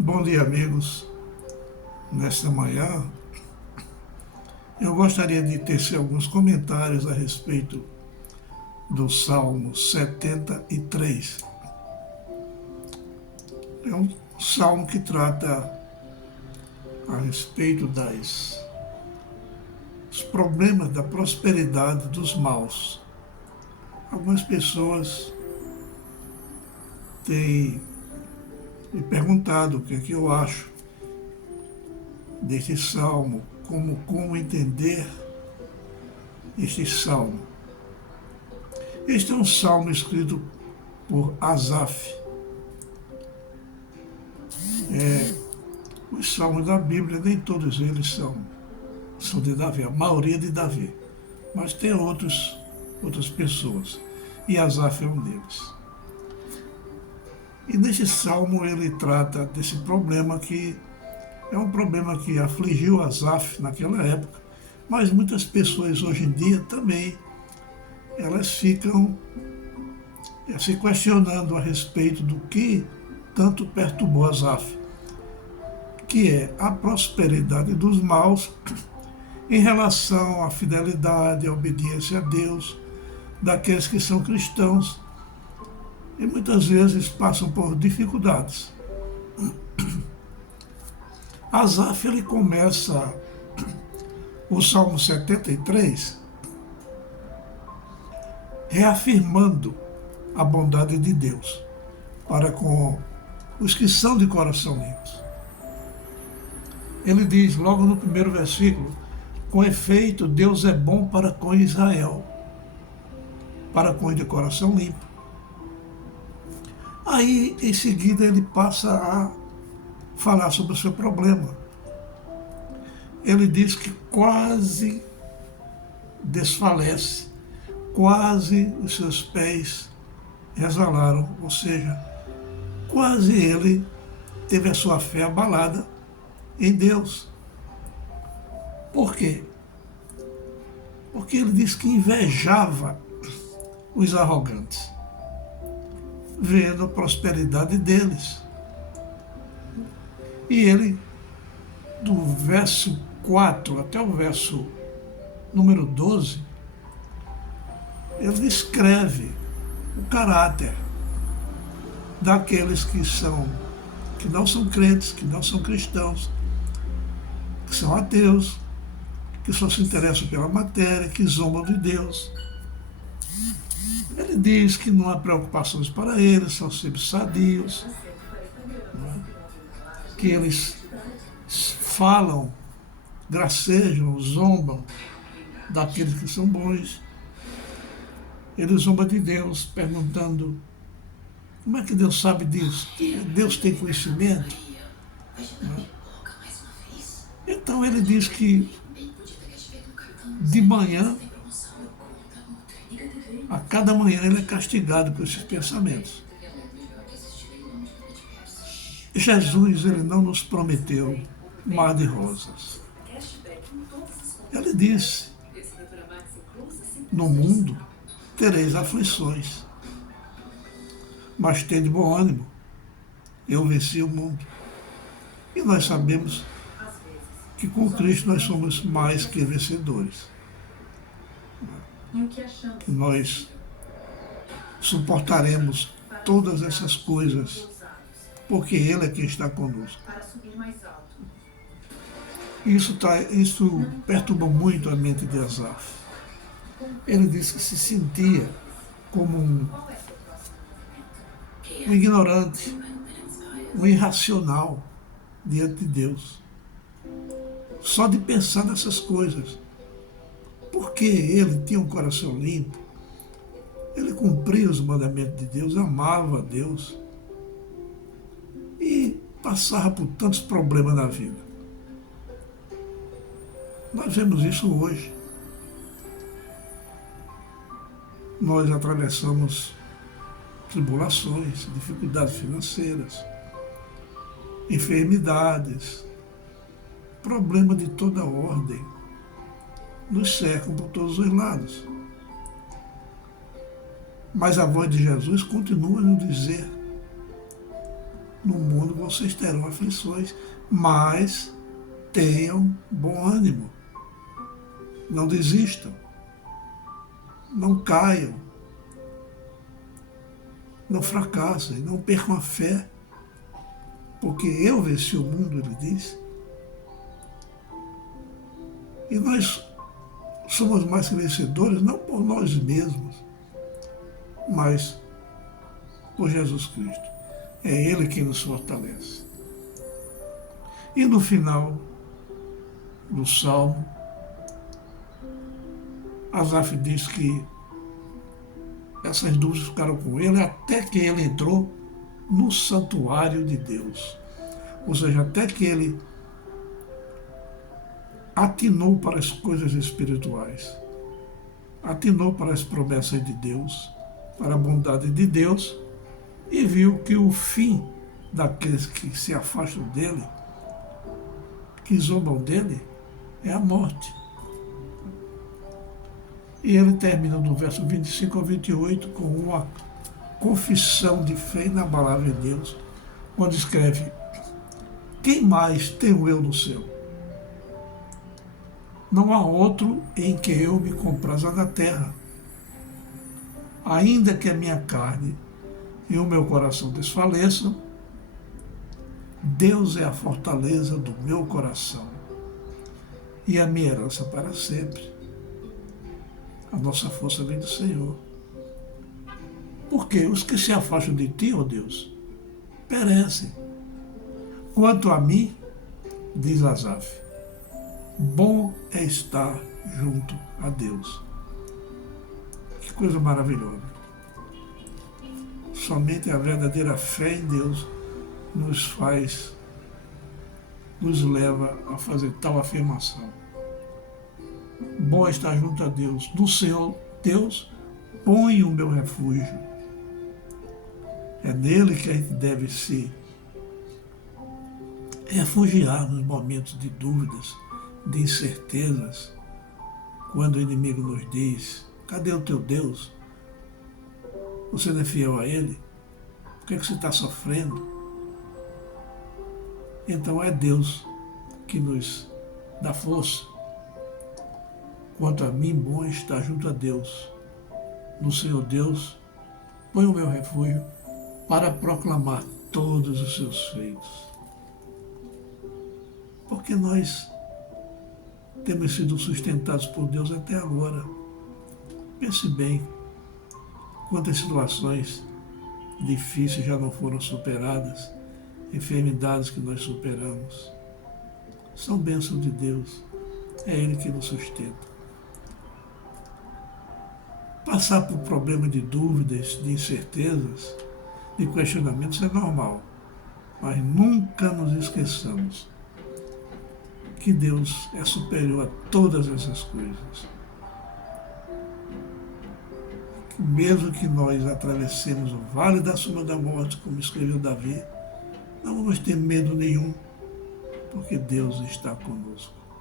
Bom dia, amigos. Nesta manhã, eu gostaria de tecer alguns comentários a respeito do Salmo 73. É um salmo que trata a respeito dos problemas da prosperidade dos maus. Algumas pessoas têm me perguntado o que é que eu acho deste salmo, como entender este salmo. Este é um salmo escrito por Asaf. Os salmos da Bíblia, nem todos eles são de Davi, a maioria de Davi. Mas tem outras pessoas. E Asaf é um deles. E neste salmo ele trata desse problema que é um problema que afligiu Asaf naquela época, mas muitas pessoas hoje em dia também, elas ficam se questionando a respeito do que tanto perturbou Asaf, que é a prosperidade dos maus em relação à fidelidade, à obediência a Deus, daqueles que são cristãos e muitas vezes passam por dificuldades. Asaf, ele começa o Salmo 73 reafirmando a bondade de Deus para com os que são de coração limpo. Ele diz logo no primeiro versículo: com efeito, Deus é bom para com Israel, para com os de coração limpo. Aí, em seguida, ele passa a falar sobre o seu problema. Ele diz que quase desfalece, quase os seus pés resvalaram, ou seja, quase ele teve a sua fé abalada em Deus. Por quê? Porque ele diz que invejava os arrogantes, vendo a prosperidade deles. E ele, do verso 4 até o verso número 12, ele descreve o caráter daqueles que não são crentes, que não são cristãos, que são ateus, que só se interessam pela matéria, que zombam de Deus. Ele diz que não há preocupações para eles, são sempre sadios, que eles falam, gracejam, zombam daqueles que são bons. Ele zomba de Deus, perguntando: como é que Deus sabe disso? Deus tem conhecimento? Então ele diz que de manhã, a cada manhã ele é castigado por esses pensamentos. Jesus, ele não nos prometeu mar de rosas. Ele disse: no mundo tereis aflições, mas tende bom ânimo, eu venci o mundo. E nós sabemos que com Cristo nós somos mais que vencedores. Nós suportaremos todas essas coisas, porque Ele é quem está conosco. Isso perturba muito a mente de Asaf. Ele disse que se sentia como um ignorante, um irracional diante de Deus. Só de pensar nessas coisas. Porque ele tinha um coração limpo, ele cumpria os mandamentos de Deus, amava a Deus e passava por tantos problemas na vida. Nós vemos isso hoje. Nós atravessamos tribulações, dificuldades financeiras, enfermidades, problemas de toda ordem, nos cercam por todos os lados. Mas a voz de Jesus continua a nos dizer no mundo vocês terão aflições, mas tenham bom ânimo. Não desistam. Não caiam. Não fracassem. Não percam a fé. Porque eu venci o mundo, ele diz. E nós somos mais que vencedores, não por nós mesmos, mas por Jesus Cristo. É Ele quem nos fortalece. E no final do Salmo, Asaf diz que essas dúvidas ficaram com ele até que ele entrou no santuário de Deus. Ou seja, até que ele atinou para as coisas espirituais, atinou para as promessas de Deus, para a bondade de Deus, e viu que o fim daqueles que se afastam dele, que zombam dele, é a morte. E ele termina no verso 25 ao 28 com uma confissão de fé inabalável em Deus, quando escreve: quem mais tenho eu no céu? Não há outro em que eu me compraza na terra. Ainda que a minha carne e o meu coração desfaleçam, Deus é a fortaleza do meu coração e a minha herança para sempre. A nossa força vem do Senhor. Porque os que se afastam de ti, ó Deus, perecem. Quanto a mim, diz Asaf, bom é estar junto a Deus. Que coisa maravilhosa. Somente a verdadeira fé em Deus nos leva a fazer tal afirmação. Bom é estar junto a Deus. No Senhor, Deus, põe o meu refúgio. É nele que a gente deve se refugiar nos momentos de dúvidas, de incertezas, quando o inimigo nos diz: cadê o teu Deus? Você não é fiel a Ele? Por que você está sofrendo? Então é Deus que nos dá força. Quanto a mim, bom é estar junto a Deus. No Senhor Deus, põe o meu refúgio para proclamar todos os seus feitos. Porque nós temos sido sustentados por Deus até agora. Pense bem, quantas situações difíceis já não foram superadas, enfermidades que nós superamos. São bênçãos de Deus, é Ele que nos sustenta. Passar por problemas de dúvidas, de incertezas, de questionamentos é normal, mas nunca nos esqueçamos que Deus é superior a todas essas coisas. Mesmo que nós atravessemos o vale da sombra da morte, como escreveu Davi, não vamos ter medo nenhum, porque Deus está conosco.